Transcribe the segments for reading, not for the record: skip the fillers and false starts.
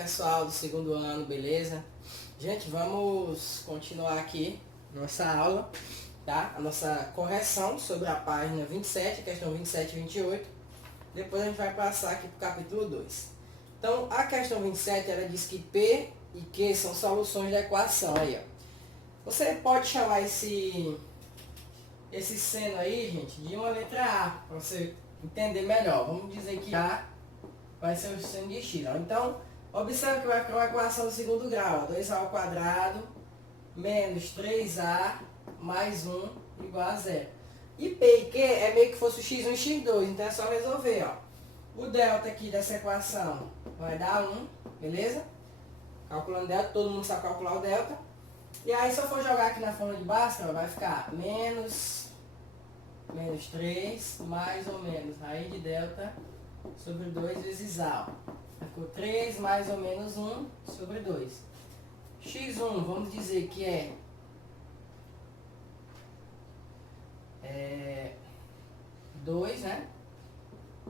pessoal do segundo ano, beleza? Gente, vamos continuar aqui nossa aula, tá? A nossa correção sobre a página 27, questão 27 e 28. Depois a gente vai passar aqui para o capítulo 2. Então, a questão 27, ela diz que P e Q são soluções da equação aí, ó. Você pode chamar esse seno aí, gente, de uma letra A, para você entender melhor. Vamos dizer que A vai ser o seno de x. Ó. Então, observe que vai ficar uma equação do segundo grau. 2a ao quadrado menos 3a mais 1 igual a zero. E P e Q é meio que fosse o x1 e x2. Então é só resolver. Ó. O delta aqui dessa equação vai dar 1, beleza? Calculando delta, todo mundo sabe calcular o delta. E aí, se eu for jogar aqui na fórmula de Bhaskara, vai ficar menos 3 mais ou menos raiz de delta sobre 2 vezes A. Ficou 3 mais ou menos 1 sobre 2. x1, vamos dizer que é 2, né?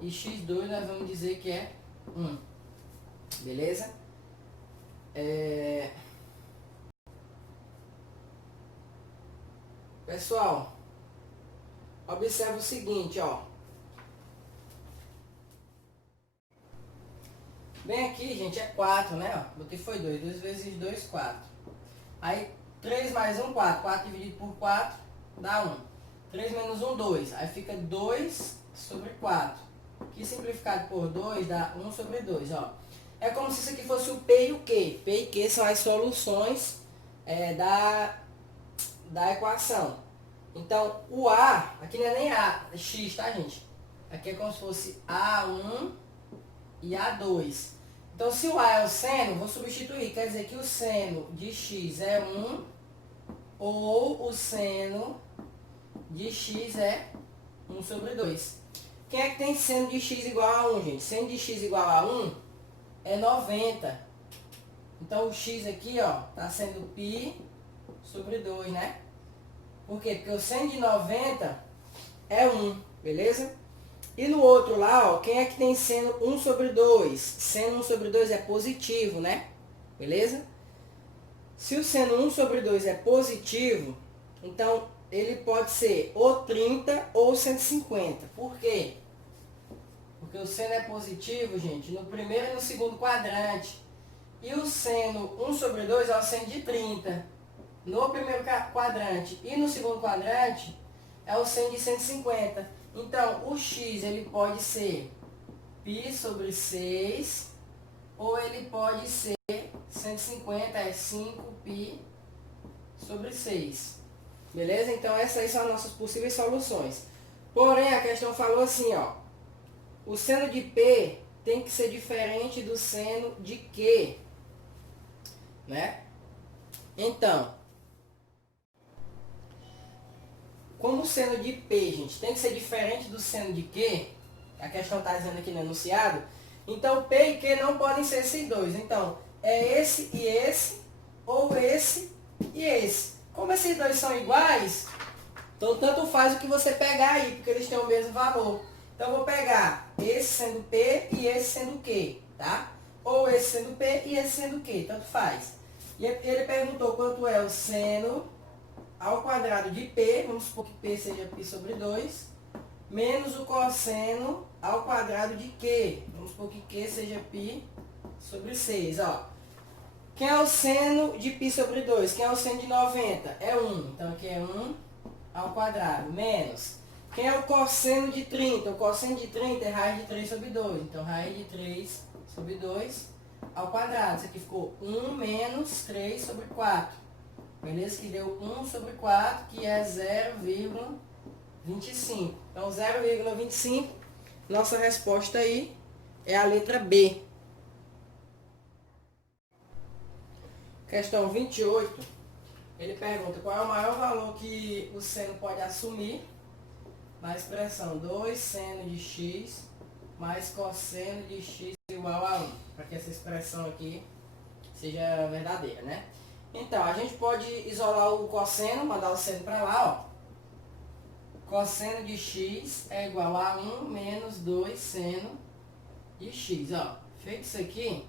E x2 nós vamos dizer que é 1. Beleza? Pessoal, observe o seguinte, ó. Bem aqui, gente, é 4, né? Ó, botei foi 2. 2 vezes 2, 4. Aí, 3 mais 1, 4. 4 dividido por 4 dá 1. 3 menos 1, 2. Aí fica 2 sobre 4. Que simplificado por 2 dá 1 sobre 2, ó. É como se isso aqui fosse o P e o Q. P e Q são as soluções da equação. Então, o A, aqui não é nem A, é X, tá, gente? Aqui é como se fosse A1 e A2. Então, se o A é o seno, vou substituir. Quer dizer que o seno de x é 1 ou o seno de x é 1 sobre 2. Quem é que tem seno de x igual a 1, gente? Seno de x igual a 1 é 90. Então, o x aqui, ó, tá sendo π sobre 2, né? Por quê? Porque o seno de 90 é 1, beleza? E no outro lá, ó, quem é que tem seno 1 sobre 2? Seno 1 sobre 2 é positivo, né? Beleza? Se o seno 1 sobre 2 é positivo, então ele pode ser ou 30 ou 150. Por quê? Porque o seno é positivo, gente, no primeiro e no segundo quadrante. E o seno 1 sobre 2 é o seno de 30. No primeiro quadrante e no segundo quadrante é o seno de 150. Então, o x ele pode ser π sobre 6 ou ele pode ser 150, é 5π sobre 6. Beleza? Então, essas aí são as nossas possíveis soluções. Porém, a questão falou assim, ó. O seno de P tem que ser diferente do seno de Q. Né? Então, como o seno de P, gente, tem que ser diferente do seno de Q, a questão está dizendo aqui no enunciado, então P e Q não podem ser esses dois. Então, é esse e esse, ou esse e esse. Como esses dois são iguais, então tanto faz o que você pegar aí, porque eles têm o mesmo valor. Então, eu vou pegar esse sendo P e esse sendo Q, tá? Ou esse sendo P e esse sendo Q, tanto faz. E ele perguntou quanto é o seno ao quadrado de P, vamos supor que P seja π sobre 2, menos o cosseno ao quadrado de Q, vamos supor que Q seja π sobre 6, ó. Quem é o seno de π sobre 2? Quem é o seno de 90? É 1, então aqui é 1 ao quadrado, menos. Quem é o cosseno de 30? O cosseno de 30 é raiz de 3 sobre 2, então raiz de 3 sobre 2 ao quadrado. Isso aqui ficou 1 menos 3 sobre 4. Beleza? Que deu 1 sobre 4, que é 0,25. Então, 0,25, nossa resposta aí é a letra B. Questão 28, ele pergunta qual é o maior valor que o seno pode assumir na expressão 2 seno de x mais cosseno de x igual a 1, para que essa expressão aqui seja verdadeira, né? Então, a gente pode isolar o cosseno, mandar o seno para lá, ó. Cosseno de x é igual a 1 menos 2 seno de x, ó. Feito isso aqui,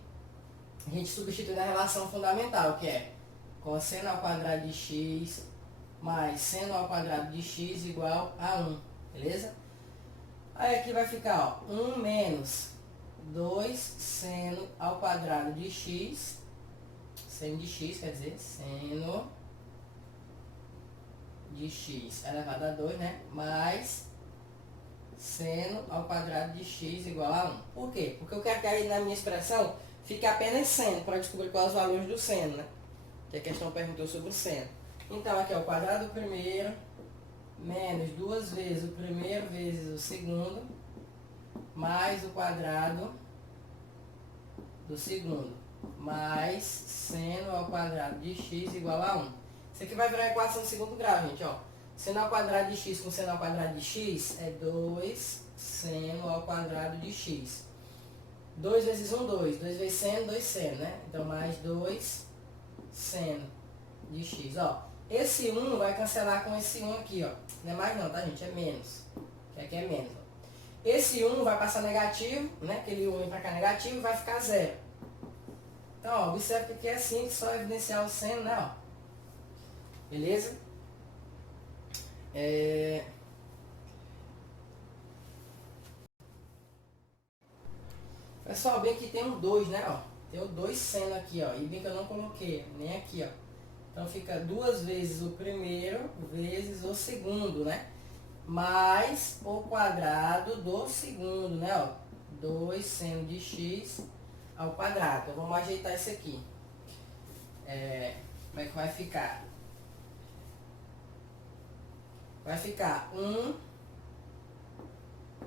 a gente substitui na relação fundamental, que é cosseno ao quadrado de x mais seno ao quadrado de x igual a 1, beleza? Aí aqui vai ficar, ó, 1 menos 2 seno ao quadrado de x, seno de x, quer dizer, seno de x elevado a 2, né? Mais seno ao quadrado de x igual a 1. Por quê? Porque eu quero que aí na minha expressão fique apenas seno, para descobrir quais os valores do seno, né? Que a questão perguntou sobre o seno. Então aqui é o quadrado do primeiro, menos 2 vezes o primeiro vezes o segundo, mais o quadrado do segundo, mais seno ao quadrado de x igual a 1. Isso aqui vai virar a equação de segundo grau, gente, ó. Seno ao quadrado de x com seno ao quadrado de x é 2 seno ao quadrado de x. 2 vezes 1, 2. 2 vezes seno, 2 seno, né? Então, mais 2 seno de x, ó. Esse 1 vai cancelar com esse 1 aqui, ó. Não é mais não, tá, gente? É menos. Que aqui é menos, ó. Esse 1 vai passar negativo, né? Aquele 1 vem pra cá negativo e vai ficar 0. Então, ó, observa que aqui é simples, só evidenciar o seno, né, ó. Beleza? Pessoal, bem que tem um 2, né, ó. Tem o 2 seno aqui, ó. E bem que eu não coloquei, nem aqui, ó. Então fica 2 vezes o primeiro vezes o segundo, né? Mais o quadrado do segundo, né, ó. 2 seno de x ao quadrado. Então vamos ajeitar isso aqui. Como é que vai ficar? Vai ficar 1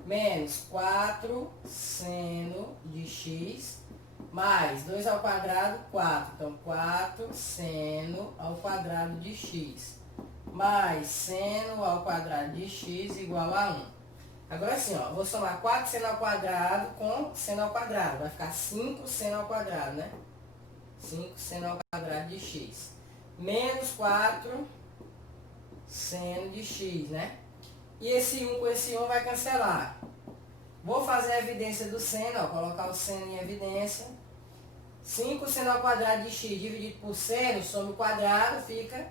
menos 4 seno de x mais 2 ao quadrado, 4. Então, 4 seno ao quadrado de x mais seno ao quadrado de x igual a 1. Agora sim, ó, vou somar 4 seno ao quadrado com seno ao quadrado. Vai ficar 5 seno ao quadrado, né? 5 seno ao quadrado de x. Menos 4 seno de x, né? E esse 1 com esse 1 vai cancelar. Vou fazer a evidência do seno, ó, colocar o seno em evidência. 5 seno ao quadrado de x dividido por seno, some o quadrado, fica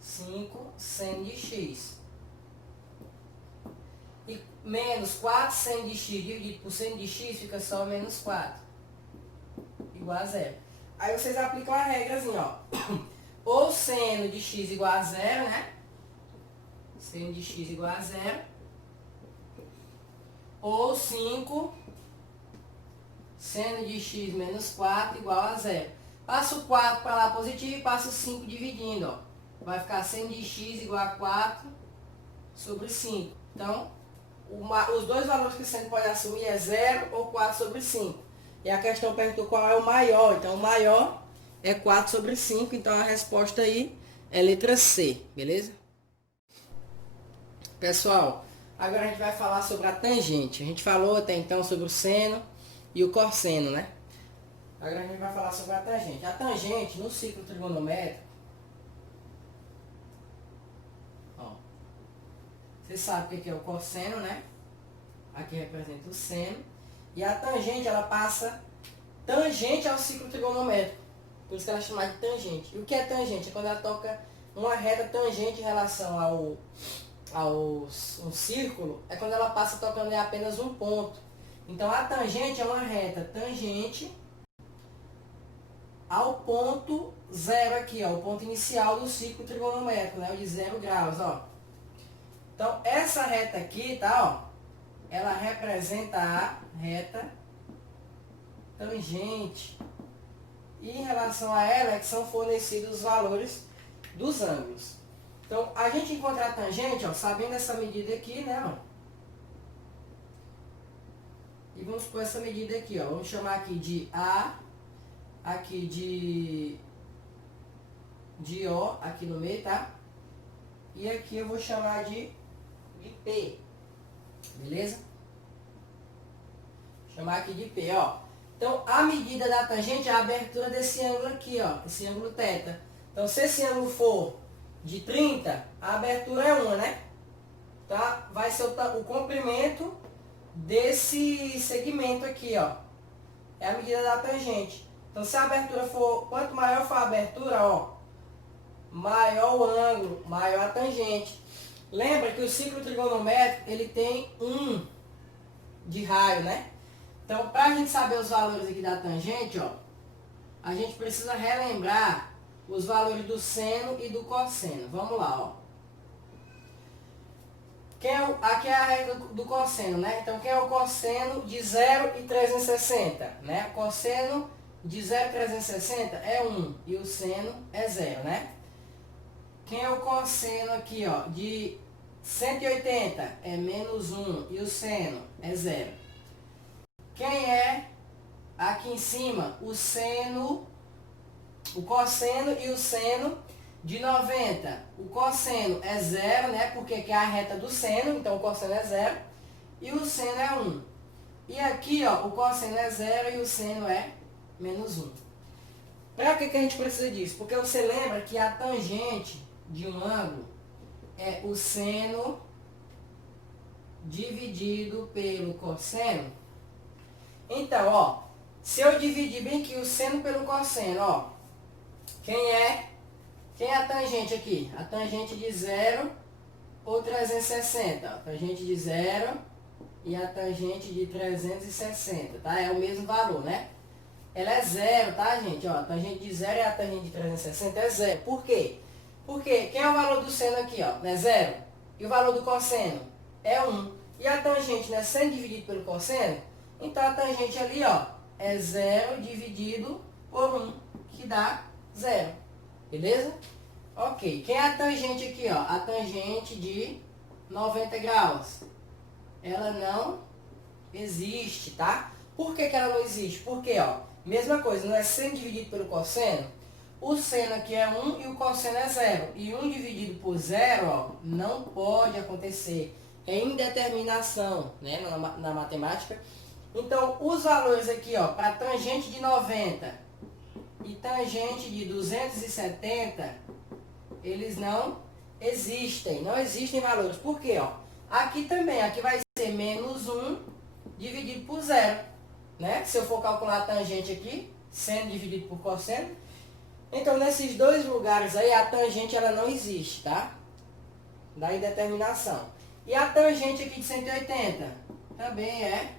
5 seno de x. E menos 4 seno de x dividido por seno de x, fica só menos 4. Igual a 0. Aí vocês aplicam a regrazinha, ó. Ou seno de x igual a 0, né? Seno de x igual a 0. Ou 5 seno de x menos 4 igual a 0. Passa o 4 para lá positivo e passa o 5 dividindo, ó. Vai ficar seno de x igual a 4 sobre 5. Então, os dois valores que o seno pode assumir é 0 ou 4 sobre 5. E a questão perguntou qual é o maior. Então, o maior é 4 sobre 5. Então, a resposta aí é letra C, beleza? Pessoal, agora a gente vai falar sobre a tangente. A gente falou até então sobre o seno e o cosseno, né? Agora a gente vai falar sobre a tangente. A tangente, no ciclo trigonométrico, ó, você sabe o que é o cosseno, né? Aqui representa o seno. E a tangente, ela passa tangente ao ciclo trigonométrico. Por isso que ela é chamada de tangente. E o que é tangente? É quando ela toca uma reta tangente em relação um círculo, é quando ela passa tocando em apenas um ponto. Então, a tangente é uma reta tangente ao ponto zero aqui, ó, o ponto inicial do ciclo trigonométrico, né, o de 0 graus, ó. Então, essa reta aqui, tá, ó, ela representa a reta tangente. E em relação a ela, é que são fornecidos os valores dos ângulos. Então, a gente encontra a tangente, ó, sabendo essa medida aqui, né, ó. E vamos pôr essa medida aqui, ó. Vamos chamar aqui de A, aqui de O, aqui no meio, tá? E aqui eu vou chamar de P. Beleza? Vou chamar aqui de P, ó. Então, a medida da tangente é a abertura desse ângulo aqui, ó. Esse ângulo θ. Então, se esse ângulo for de 30, a abertura é 1, né? Tá? Vai ser o comprimento desse segmento aqui, ó. É a medida da tangente. Então, se a abertura for, quanto maior for a abertura, ó, maior o ângulo, maior a tangente. Lembra que o ciclo trigonométrico, ele tem 1 de raio, né? Então, para a gente saber os valores aqui da tangente, ó, a gente precisa relembrar os valores do seno e do cosseno. Vamos lá, ó. Aqui é a regra do cosseno, né? Então, quem é o cosseno de 0 e 360, né? O cosseno de 0 e 360 é 1 e o seno é 0, né? Quem é o cosseno aqui, ó, de 180 é menos 1 e o seno é 0. Quem é aqui em cima o seno, o cosseno e o seno de 90? O cosseno é 0, né? Porque aqui é a reta do seno, então o cosseno é 0 e o seno é 1. E aqui, ó, o cosseno é 0 e o seno é menos 1. Para que a gente precisa disso? Porque você lembra que a tangente de um ângulo é o seno dividido pelo cosseno. Então, ó, se eu dividir bem aqui o seno pelo cosseno, ó, quem é a tangente aqui? A tangente de 0 ou 360. Ó, tangente de 0 e a tangente de 360, tá? É o mesmo valor, né? Ela é 0, tá, gente? Ó, a tangente de 0 e a tangente de 360 é 0. Por quê? Porque quem é o valor do seno aqui, ó? É 0. E o valor do cosseno é 1. E a tangente, né? Sendo dividido pelo cosseno, então a tangente ali, ó, é 0 dividido por 1, que dá 0. Beleza? Ok. Quem é a tangente aqui, ó? A tangente de 90 graus. Ela não existe, tá? Por que ela não existe? Porque, ó, mesma coisa, não é seno dividido pelo cosseno? O seno aqui é 1 e o cosseno é 0. E 1 dividido por 0, ó, não pode acontecer. É indeterminação, né, na matemática. Então, os valores aqui, ó, para tangente de 90 e tangente de 270, eles não existem. Não existem valores. Por quê, ó? Aqui também, aqui vai ser menos 1 dividido por 0. Né? Se eu for calcular a tangente aqui, seno dividido por cosseno. Então, nesses dois lugares aí, a tangente ela não existe, tá? Da indeterminação. E a tangente aqui de 180 também é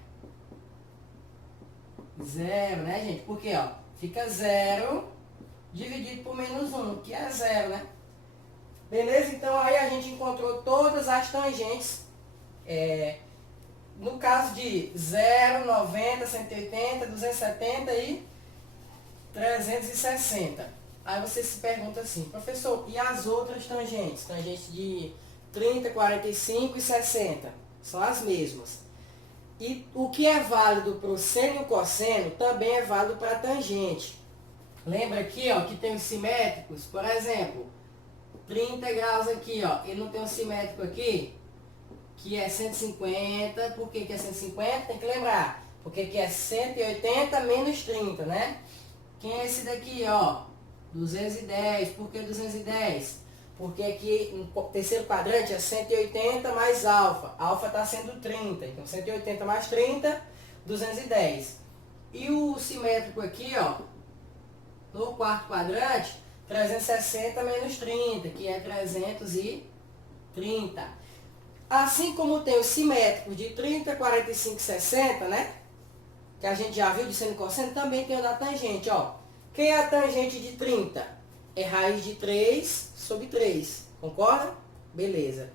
0, né, gente? Porque, ó, fica 0 dividido por menos 1, que é 0, né? Beleza? Então, aí a gente encontrou todas as tangentes. No caso de 0, 90, 180, 270 e 360. Aí você se pergunta assim, professor, e as outras tangentes? Tangentes de 30, 45 e 60. São as mesmas. E o que é válido para o seno e o cosseno também é válido para a tangente. Lembra aqui, ó, que tem os simétricos? Por exemplo, 30 graus aqui, ó. Ele não tem um simétrico aqui, que é 150. Por que é 150? Tem que lembrar. Porque aqui é 180 menos 30, né? Quem é esse daqui, ó? 210. Por que 210? Porque aqui no terceiro quadrante é 180 mais alfa. Alfa está sendo 30. Então, 180 mais 30, 210. E o simétrico aqui, ó, no quarto quadrante, 360 menos 30, que é 330. Assim como tem os simétricos de 30, 45 e 60, né? Que a gente já viu de seno e cosseno, também tem o da tangente, ó. Quem é a tangente de 30? É raiz de 3 sobre 3. Concorda? Beleza.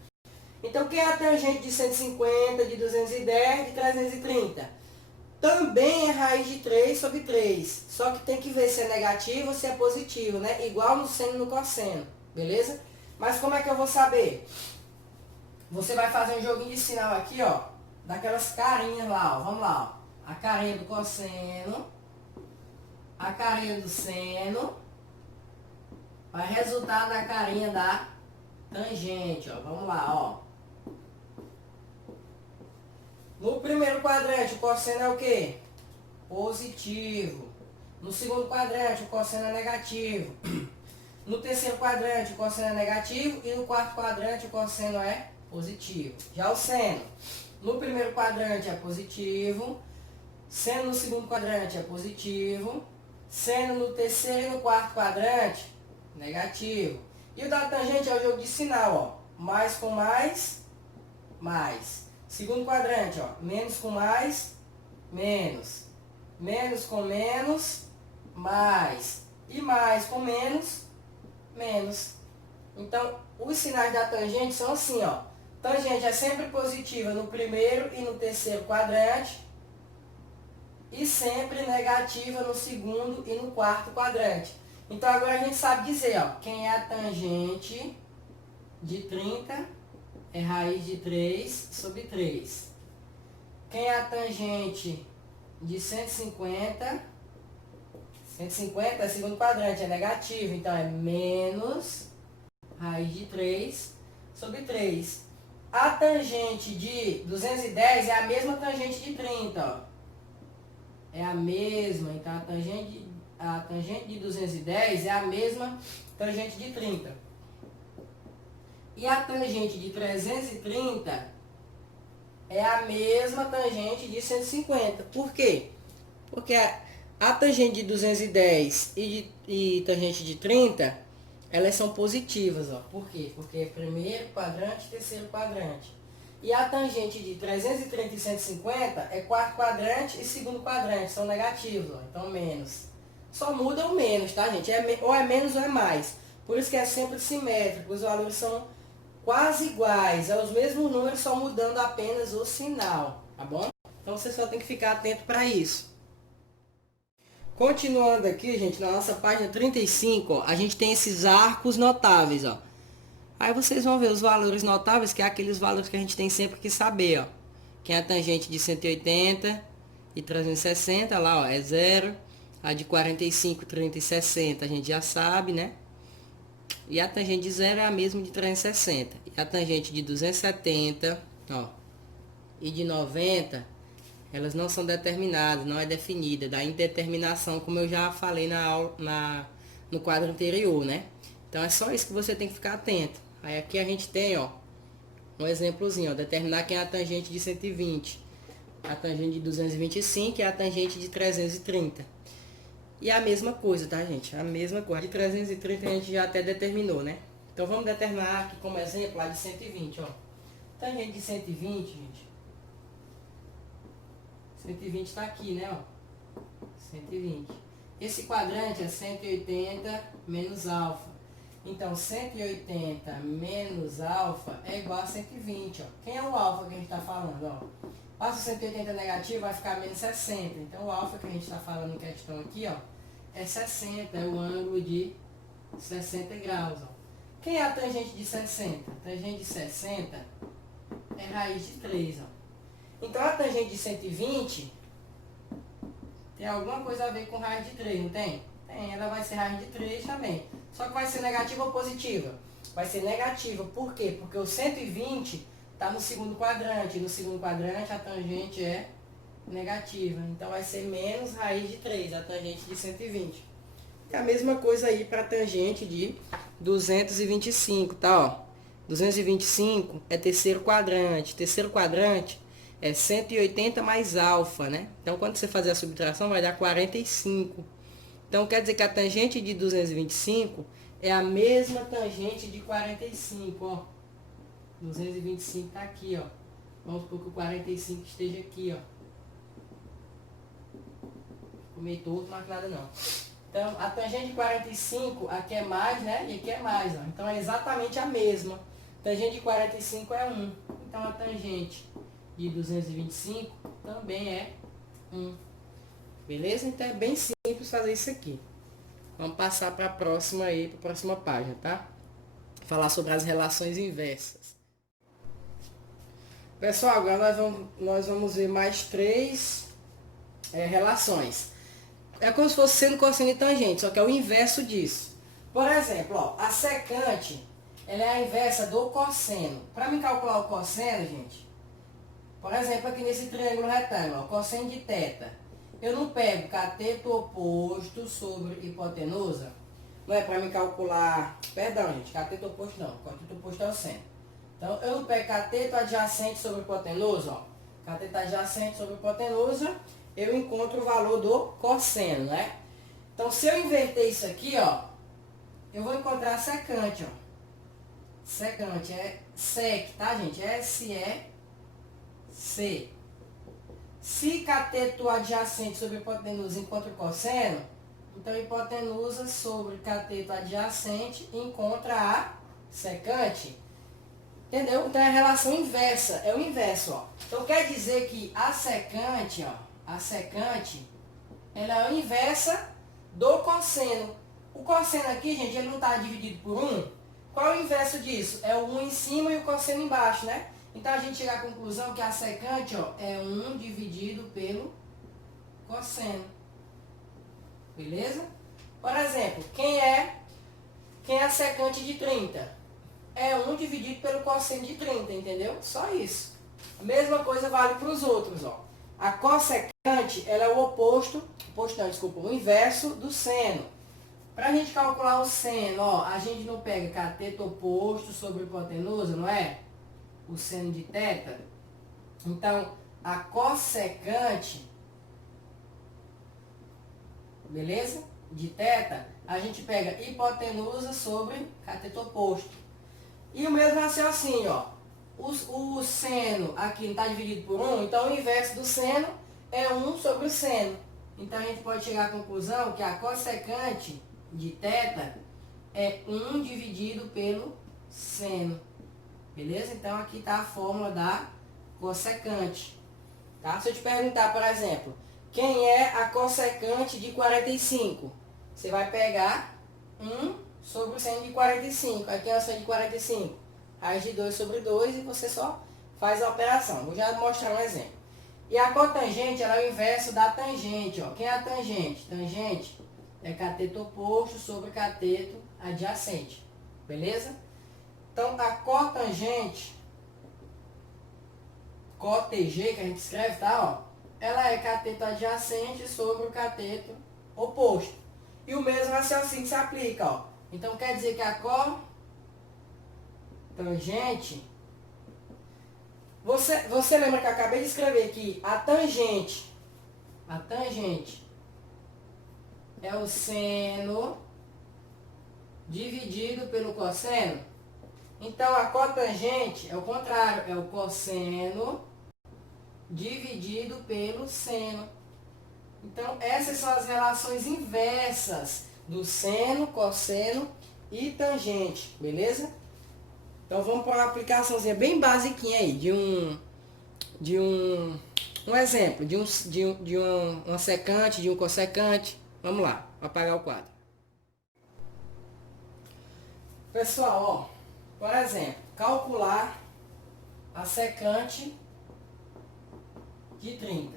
Então, quem é a tangente de 150, de 210, de 330? Também é raiz de 3 sobre 3. Só que tem que ver se é negativo ou se é positivo, né? Igual no seno e no cosseno. Beleza? Mas como é que eu vou saber? Você vai fazer um joguinho de sinal aqui, ó. Daquelas carinhas lá, ó. Vamos lá, ó. A carinha do cosseno. A carinha do seno. Vai resultar na carinha da tangente, ó. Vamos lá, ó. No primeiro quadrante, o cosseno é o quê? Positivo. No segundo quadrante, o cosseno é negativo. No terceiro quadrante, o cosseno é negativo. E no quarto quadrante, o cosseno é positivo. Já o seno. No primeiro quadrante é positivo. Seno no segundo quadrante é positivo. seno no terceiro e no quarto quadrante, negativo. E o da tangente é o jogo de sinal, ó. Mais com mais, mais. Segundo quadrante, ó. Menos com mais, menos. Menos com menos, mais. E mais com menos, menos. Então, os sinais da tangente são assim, ó. Tangente é sempre positiva no primeiro e no terceiro quadrante. E sempre negativa no segundo e no quarto quadrante. Então, agora a gente sabe dizer, ó. Quem é a tangente de 30 é raiz de 3 sobre 3. Quem é a tangente de 150? 150 é segundo quadrante, é negativo. Então, é menos raiz de 3 sobre 3. A tangente de 210 é a mesma tangente de 30, ó. É a mesma, então a tangente de 210 é a mesma tangente de 30. E a tangente de 330 é a mesma tangente de 150. Por quê? Porque a tangente de 210 e tangente de 30, elas são positivas, ó. Por quê? Porque é primeiro quadrante, terceiro quadrante. E a tangente de 330 e 150 é quarto quadrante e segundo quadrante, são negativos, ó. Então menos. Só muda o menos, tá, gente? Ou é menos ou é mais. Por isso que é sempre simétrico, os valores são quase iguais, é os mesmos números, só mudando apenas o sinal, tá bom? Então você só tem que ficar atento para isso. Continuando aqui, gente, na nossa página 35, ó, a gente tem esses arcos notáveis, ó. Aí vocês vão ver os valores notáveis, que é aqueles valores que a gente tem sempre que saber, ó. Que é a tangente de 180 e 360, lá, ó, é 0. A de 45, 30 e 60 a gente já sabe, né? E a tangente de 0 é a mesma de 360. E a tangente de 270, ó, e de 90, elas não são determinadas, não é definida, da indeterminação, como eu já falei no quadro anterior, né? Então é só isso que você tem que ficar atento. Aí aqui a gente tem, ó, um exemplozinho, ó, determinar quem é a tangente de 120, a tangente de 225 e a tangente de 330. E a mesma coisa, tá, gente? A mesma coisa. De 330 a gente já até determinou, né? Então vamos determinar aqui como exemplo a de 120, ó. Tangente de 120, gente. 120 tá aqui, né, ó. 120. Esse quadrante é 180 menos alfa. Então, 180 menos alfa é igual a 120, ó. Quem é o alfa que a gente está falando, ó? Passa o 180 negativo, vai ficar menos 60. Então, o alfa que a gente está falando em questão aqui, ó, é 60. É o ângulo de 60 graus, ó. Quem é a tangente de 60? A tangente de 60 é raiz de 3, ó. Então, a tangente de 120 tem alguma coisa a ver com raiz de 3, não tem? Tem, ela vai ser raiz de 3 também. Só que vai ser negativa ou positiva? Vai ser negativa. Por quê? Porque o 120 está no segundo quadrante. E no segundo quadrante a tangente é negativa. Então vai ser menos raiz de 3, a tangente de 120. É a mesma coisa aí para a tangente de 225, tá? Ó, 225 é terceiro quadrante. Terceiro quadrante é 180 mais alfa, né? Então quando você fazer a subtração vai dar 45. Então, quer dizer que a tangente de 225 é a mesma tangente de 45, ó. 225 tá aqui, ó. Vamos supor que o 45 esteja aqui, ó. Ficou meio torto, mas nada não. Então, a tangente de 45, aqui é mais, né? E aqui é mais, ó. Então, é exatamente a mesma. Tangente de 45 é 1. Então, a tangente de 225 também é 1. Beleza? Então é bem simples fazer isso aqui. Vamos passar para a próxima aí, para a próxima página, tá? Falar sobre as relações inversas. Pessoal, agora nós vamos ver mais 3 relações. É como se fosse seno, cosseno e tangente, só que é o inverso disso. Por exemplo, ó, a secante, ela é a inversa do cosseno. Para me calcular o cosseno, gente, por exemplo, aqui nesse triângulo retângulo, ó, cosseno de θ. Eu não pego cateto oposto sobre hipotenusa. Não é para me calcular... Perdão, gente. Cateto oposto não. Cateto oposto é o seno. Então, eu não pego cateto adjacente sobre hipotenusa. Ó. Cateto adjacente sobre hipotenusa. Eu encontro o valor do cosseno, né? Então, se eu inverter isso aqui, ó, eu vou encontrar a secante, ó. Secante é sec, tá, gente? S-E-C. Se cateto adjacente sobre hipotenusa encontra o cosseno, então hipotenusa sobre cateto adjacente encontra a secante. Entendeu? Então é a relação inversa, é o inverso, ó. Então quer dizer que a secante, ó, a secante, ela é inversa do cosseno. O cosseno aqui, gente, ele não está dividido por 1. Qual é o inverso disso? É o 1 em cima e o cosseno embaixo, né? Então a gente chega à conclusão que a secante, ó, é 1 dividido pelo cosseno. Beleza? Por exemplo, quem é a secante de 30? É 1 dividido pelo cosseno de 30, entendeu? Só isso. A mesma coisa vale para os outros, ó. A cossecante, ela é o o inverso do seno. Para a gente calcular o seno, ó, a gente não pega cateto oposto sobre hipotenusa, não é? O seno de θ. Então, a cossecante, beleza? De θ, a gente pega hipotenusa sobre cateto oposto. E o mesmo raciocínio, ó. O seno aqui não está dividido por 1, então o inverso do seno é 1 sobre o seno. Então a gente pode chegar à conclusão que a cossecante de θ é 1 dividido pelo seno. Beleza? Então aqui está a fórmula da cossecante. Tá? Se eu te perguntar, por exemplo, quem é a cossecante de 45? Você vai pegar 1 sobre o seno de 45. Aqui é o seno de 45. Raiz de 2 sobre 2 e você só faz a operação. Vou já mostrar um exemplo. E a cotangente, ela é o inverso da tangente. Ó. Quem é a tangente? Tangente é cateto oposto sobre cateto adjacente. Beleza? Então, a cotangente, cotg, que a gente escreve, tá? Ó, ela é cateto adjacente sobre o cateto oposto. E o mesmo raciocínio se aplica, ó. Então, quer dizer que a cotangente... Você lembra que eu acabei de escrever aqui? A tangente é o seno dividido pelo cosseno. Então, a cotangente é o contrário, é o cosseno dividido pelo seno. Então, essas são as relações inversas do seno, cosseno e tangente, beleza? Então, vamos para uma aplicaçãozinha bem basiquinha aí, um exemplo, uma secante, de um cossecante. Vamos lá, vou apagar o quadro. Pessoal, ó, por exemplo, calcular a secante de 30.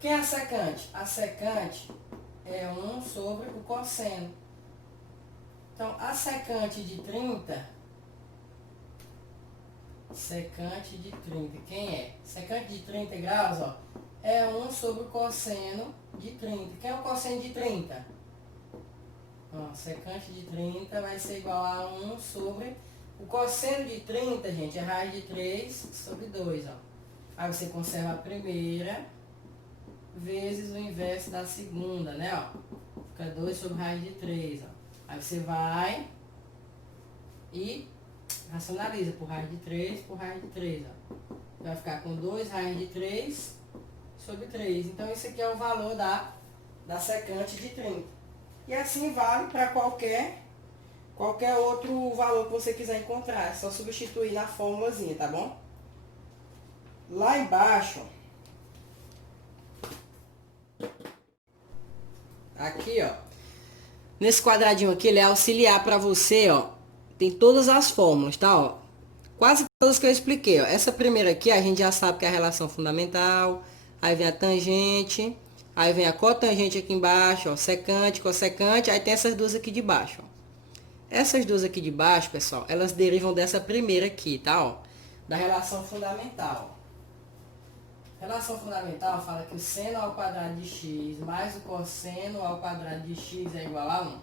Quem é a secante? A secante é 1 sobre o cosseno. Então, a secante de 30, quem é? Secante de 30 graus, ó, é 1 sobre o cosseno de 30. Quem é o cosseno de 30? Ó, secante de 30 vai ser igual a 1 sobre... O cosseno de 30, gente, é raiz de 3 sobre 2, ó. Aí você conserva a primeira vezes o inverso da segunda, né, ó. Fica 2 sobre raiz de 3, ó. Aí você vai e racionaliza por raiz de 3 por raiz de 3, ó. Vai ficar com 2 raiz de 3 sobre 3. Então, esse aqui é o valor da secante de 30. E assim vale para qualquer outro valor que você quiser encontrar. É só substituir na fórmulazinha, tá bom? Lá embaixo, aqui, ó, nesse quadradinho aqui, ele é auxiliar para você, ó. Tem todas as fórmulas, tá, ó? Quase todas que eu expliquei, ó. Essa primeira aqui, a gente já sabe que é a relação fundamental. Aí vem a tangente. Aí vem a cotangente aqui embaixo, ó. Secante, cossecante. Aí tem essas duas aqui de baixo, ó. Essas duas aqui de baixo, pessoal, elas derivam dessa primeira aqui, tá, ó? Da relação fundamental. Relação fundamental fala que o seno ao quadrado de x mais o cosseno ao quadrado de x é igual a 1.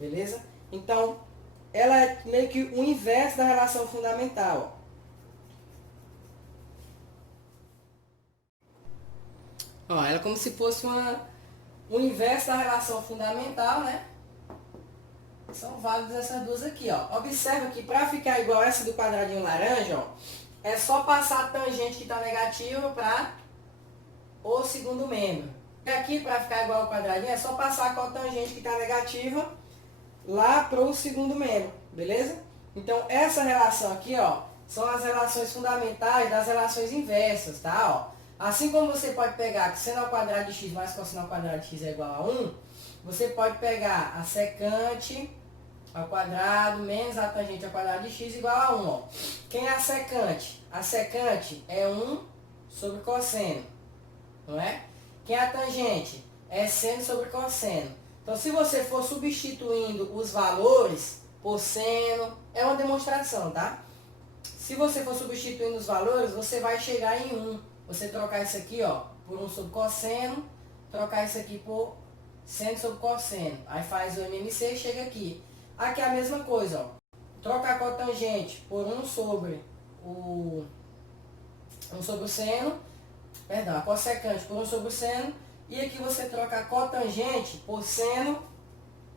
Beleza? Então, ela é meio que o inverso da relação fundamental. Ó, ela é como se fosse o inverso da relação fundamental, né? São válidas essas duas aqui, ó. Observa que para ficar igual essa do quadradinho laranja, ó, é só passar a tangente que está negativa para o segundo membro. E aqui, para ficar igual ao quadradinho, é só passar a cotangente que está negativa lá para o segundo membro, beleza? Então, essa relação aqui, ó, são as relações fundamentais das relações inversas, tá? Ó, assim como você pode pegar que seno ao quadrado de x mais cosseno ao quadrado de x é igual a 1, você pode pegar a secante ao quadrado menos a tangente ao quadrado de x igual a 1. Ó. Quem é a secante? A secante é 1 sobre cosseno, não é? Quem é a tangente? É seno sobre cosseno. Então, se você for substituindo os valores por seno, é uma demonstração, tá? Se você for substituindo os valores, você vai chegar em 1. Você trocar isso aqui, ó, por 1 sobre cosseno, trocar isso aqui por seno sobre cosseno. Aí faz o MMC e chega aqui. Aqui é a mesma coisa, ó. Trocar a cotangente por 1 sobre o seno, perdão, a cossecante por 1 sobre o seno, e aqui você troca a cotangente por seno,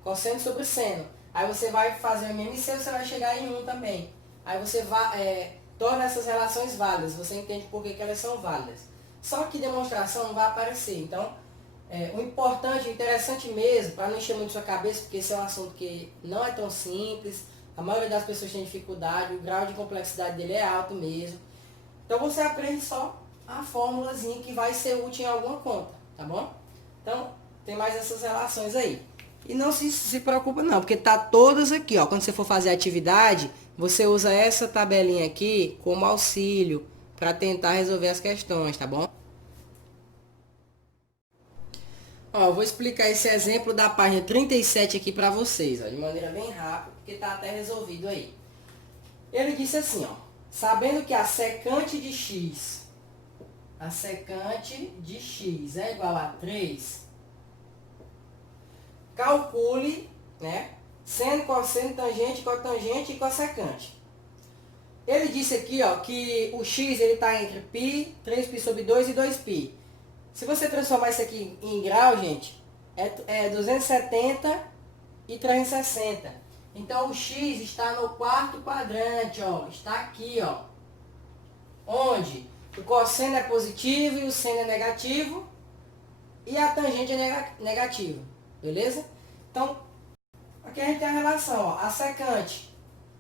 cosseno sobre seno. Aí você vai fazer o MMC, você vai chegar em 1 também. Aí você torna essas relações válidas, você entende por que elas são válidas. Só que demonstração não vai aparecer, então o importante, o interessante mesmo, para não encher muito sua cabeça, porque esse é um assunto que não é tão simples, a maioria das pessoas tem dificuldade, o grau de complexidade dele é alto mesmo. Então você aprende só a fórmulazinha que vai ser útil em alguma conta, tá bom? Então, tem mais essas relações aí. E não se preocupa não, porque tá todas aqui, ó. Quando você for fazer a atividade, você usa essa tabelinha aqui como auxílio para tentar resolver as questões, tá bom? Ó, eu vou explicar esse exemplo da página 37 aqui para vocês, ó, de maneira bem rápida, porque tá até resolvido aí. Ele disse assim, ó, sabendo que a secante de x é igual a 3, calcule, né, seno, cosseno, tangente, cotangente e cossecante. Ele disse aqui, ó, que o x ele está entre π, 3π sobre 2 e 2π. Se você transformar isso aqui em grau, gente, é 270 e 360. Então, o x está no quarto quadrante, ó, está aqui, ó, onde o cosseno é positivo e o seno é negativo e a tangente é negativa, beleza? Então, aqui a gente tem a relação, ó, a secante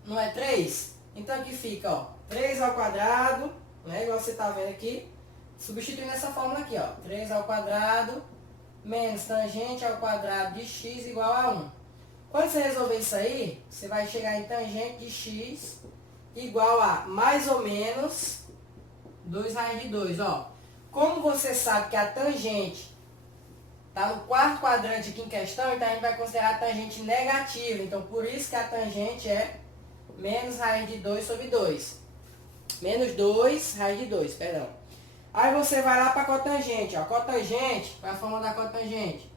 não é 3? Então, aqui fica, ó, 3 ao quadrado, né, igual você está vendo aqui, substituindo essa fórmula aqui, ó, 3 ao quadrado menos tangente ao quadrado de x igual a 1. Quando você resolver isso aí, você vai chegar em tangente de x igual a mais ou menos 2 raiz de 2, ó. Como você sabe que a tangente está no quarto quadrante aqui em questão, então a gente vai considerar a tangente negativa. Então, por isso que a tangente é menos raiz de 2 sobre 2. Menos 2 raiz de 2, perdão. Aí você vai lá para a cotangente, ó. Cotangente, qual é a fórmula da cotangente?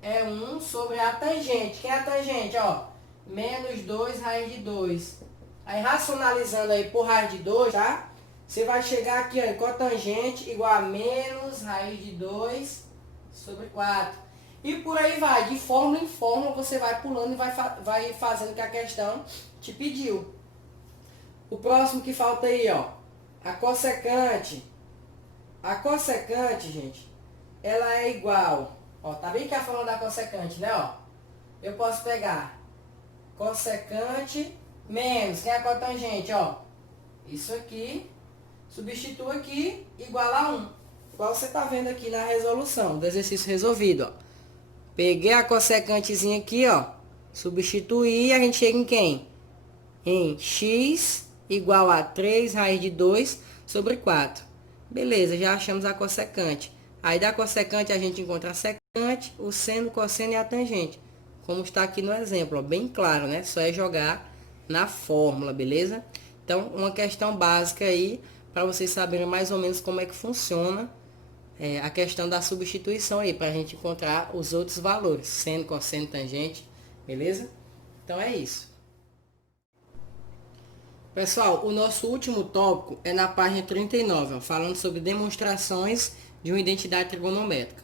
É 1 sobre a tangente. Quem é a tangente, ó? Menos 2 raiz de 2. Aí, racionalizando aí por raiz de 2, tá? Você vai chegar aqui, ó, em cotangente igual a menos raiz de 2 sobre 4. E por aí vai, de fórmula em fórmula, você vai pulando e vai fazendo o que a questão te pediu. O próximo que falta aí, ó, a cossecante. A cossecante, gente, ela é igual, ó, tá bem que é a fórmula da cossecante, né, ó? Eu posso pegar cossecante menos, quem é a cotangente, ó? Isso aqui, substitua aqui, igual a 1. Igual você tá vendo aqui na resolução do exercício resolvido, ó. Peguei a cossecantezinha aqui, ó, substituí e a gente chega em quem? Em x igual a 3 raiz de 2 sobre 4. Beleza, já achamos a cossecante. Aí da cossecante a gente encontra a secante, o seno, o cosseno e a tangente. Como está aqui no exemplo, ó, bem claro, né? Só é jogar na fórmula, beleza? Então, uma questão básica aí, para vocês saberem mais ou menos como é que funciona a questão da substituição aí, para a gente encontrar os outros valores, seno, cosseno, tangente, beleza? Então é isso. Pessoal, o nosso último tópico é na página 39, ó, falando sobre demonstrações de uma identidade trigonométrica.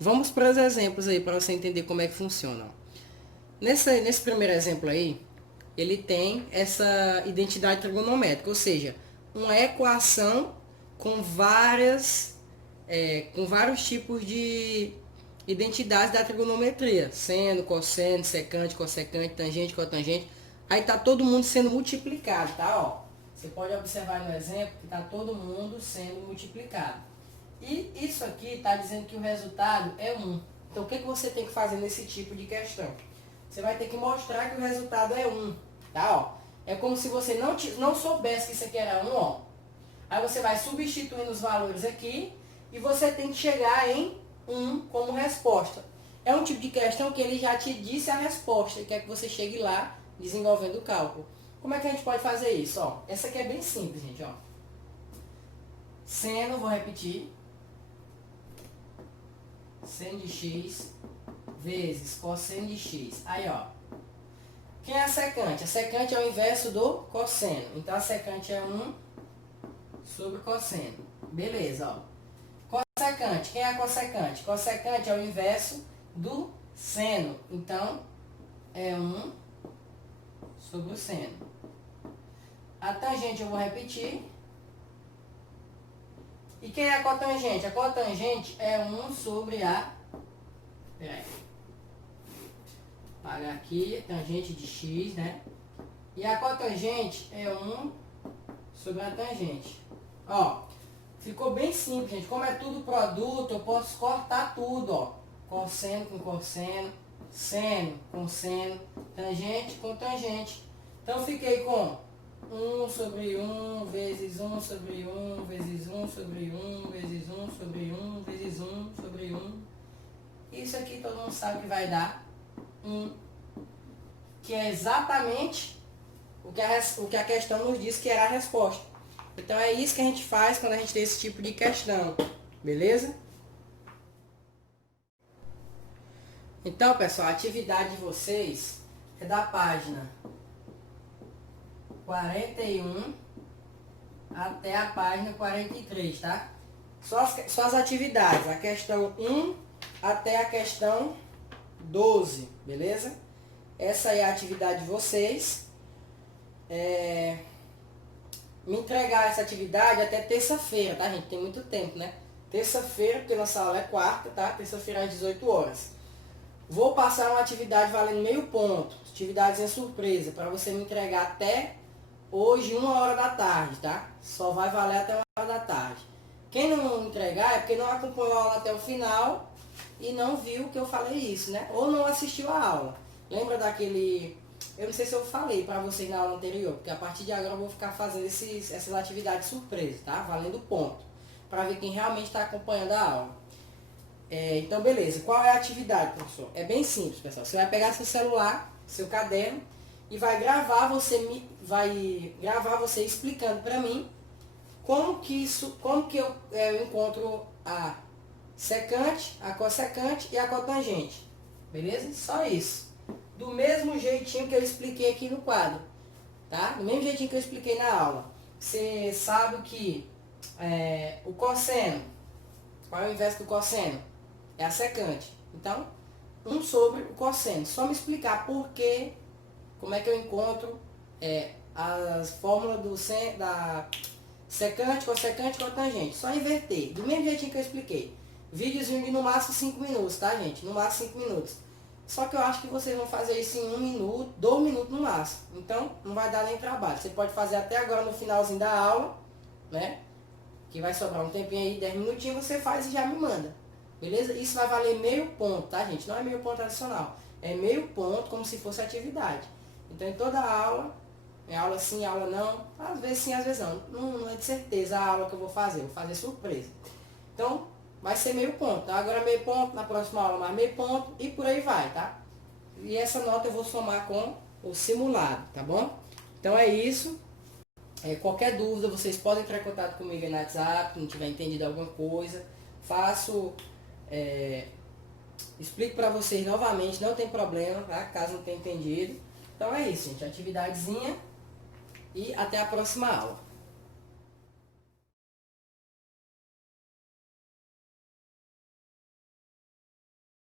Vamos para os exemplos aí, para você entender como é que funciona. Ó. Nesse primeiro exemplo aí, ele tem essa identidade trigonométrica, ou seja, uma equação com com vários tipos de identidades da trigonometria, seno, cosseno, secante, cossecante, tangente, cotangente. Aí tá todo mundo sendo multiplicado, tá? Ó, você pode observar no exemplo que tá todo mundo sendo multiplicado. E isso aqui está dizendo que o resultado é 1. Então o que você tem que fazer nesse tipo de questão? Você vai ter que mostrar que o resultado é 1, tá? Ó, é como se você não soubesse que isso aqui era 1, ó. Aí você vai substituindo os valores aqui e você tem que chegar em 1 como resposta. É um tipo de questão que ele já te disse a resposta, quer que você chegue lá desenvolvendo o cálculo. Como é que a gente pode fazer isso? Ó, essa aqui é bem simples, gente. Ó. Seno, vou repetir. Seno de x vezes cosseno de x. Aí, ó. Quem é a secante? A secante é o inverso do cosseno. Então, a secante é 1 sobre cosseno. Beleza, ó. Cossecante. Quem é a cossecante? Cossecante é o inverso do seno. Então, é 1 sobre o seno. A tangente eu vou repetir. E quem é a cotangente? A cotangente é 1 sobre a... Peraí. Pagar aqui, tangente de x, né? E a cotangente é 1 sobre a tangente. Ó, ficou bem simples, gente. Como é tudo produto, eu posso cortar tudo, ó. Cosseno com cosseno, seno com seno, tangente com tangente. Então, fiquei com 1 sobre 1 vezes 1 sobre 1 vezes 1 sobre 1 vezes 1 sobre 1 vezes 1 sobre 1. Isso aqui todo mundo sabe que vai dar 1, que é exatamente o que a questão nos diz que era a resposta. Então é isso que a gente faz quando a gente tem esse tipo de questão, beleza? Então, pessoal, a atividade de vocês é da página 41 até a página 43, tá? Só as atividades, a questão 1 até a questão 12, beleza? Essa é a atividade de vocês. Me entregar essa atividade até terça-feira, tá, gente? Tem muito tempo, né? Terça-feira, porque nossa aula é quarta, tá? Terça-feira às 18 horas. Vou passar uma atividade valendo meio ponto. Atividadezinha surpresa, para você me entregar até hoje, 1 hora da tarde, tá? Só vai valer até 1 hora da tarde. Quem não entregar é porque não acompanhou a aula até o final e não viu que eu falei isso, né? Ou não assistiu a aula. Lembra daquele... Eu não sei se eu falei para vocês na aula anterior, porque a partir de agora eu vou ficar fazendo essas atividades surpresas, tá? Valendo ponto. Para ver quem realmente está acompanhando a aula. Então, beleza. Qual é a atividade, professor? É bem simples, pessoal. Você vai pegar seu celular, seu caderno, e vai gravar você explicando para mim como que eu encontro a secante, a cossecante e a cotangente. Beleza? Só isso. Do mesmo jeitinho que eu expliquei aqui no quadro, tá? Do mesmo jeitinho que eu expliquei na aula. Você sabe que o cosseno, qual é o inverso do cosseno? É a secante. Então, 1 sobre o cosseno. Só me explicar por quê, como é que eu encontro as fórmulas da secante, cossecante e cotangente. Só inverter. Do mesmo jeitinho que eu expliquei. Videozinho de no máximo 5 minutos, tá, gente? No máximo 5 minutos. Só que eu acho que vocês vão fazer isso em 1 minuto, 2 minutos no máximo. Então, não vai dar nem trabalho. Você pode fazer até agora no finalzinho da aula, né? Que vai sobrar um tempinho aí, 10 minutinhos, você faz e já me manda. Beleza? Isso vai valer meio ponto, tá, gente? Não é meio ponto adicional. É meio ponto como se fosse atividade. Então, em toda aula, é aula sim, aula não. Às vezes sim, às vezes não. Não é de certeza a aula que eu vou fazer surpresa. Então, vai ser meio ponto. Tá? Agora meio ponto, na próxima aula mais meio ponto e por aí vai, tá? E essa nota eu vou somar com o simulado, tá bom? Então é isso. Qualquer dúvida, vocês podem entrar em contato comigo aí no WhatsApp, se não tiver entendido alguma coisa. Explico para vocês novamente, não tem problema, tá? Caso não tenha entendido. Então é isso, gente. Atividadezinha e até a próxima aula.